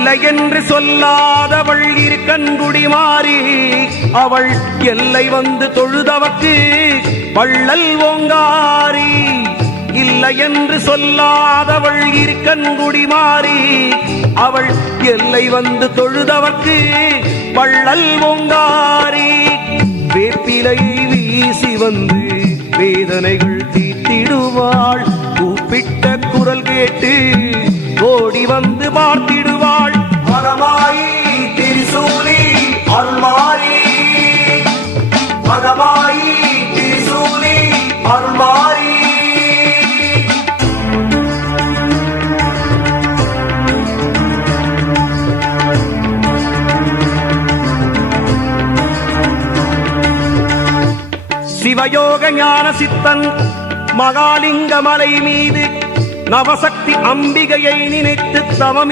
இல்லை என்று சொல்லாதவள் இருக்கன்குடி மாறி அவள் எல்லை வந்து தொழுதவர்க்கு வள்ளல் ஓங்காரி. இல்லை என்று சொல்லாதவள் இருக்கன்குடி மாறி அவள் எல்லை வந்து தொழுதவர்க்கு வள்ளல் ஓங்காரி. வேப்பிலை வீசி வந்து வேதனைகள் தீர்த்திடுவாள். கூப்பிட்ட குரல் கேட்டு ஓடி வந்து பார்த்திடுவாள். மகமாயி திரிசூலி அருள்மாரி, மகமாயி திரிசூலி அருள்மாரி. சிவயோக ஞான சித்தன் மகாலிங்க மலை மீது நவசக்தி அம்பிகையை நினைத்து தவம்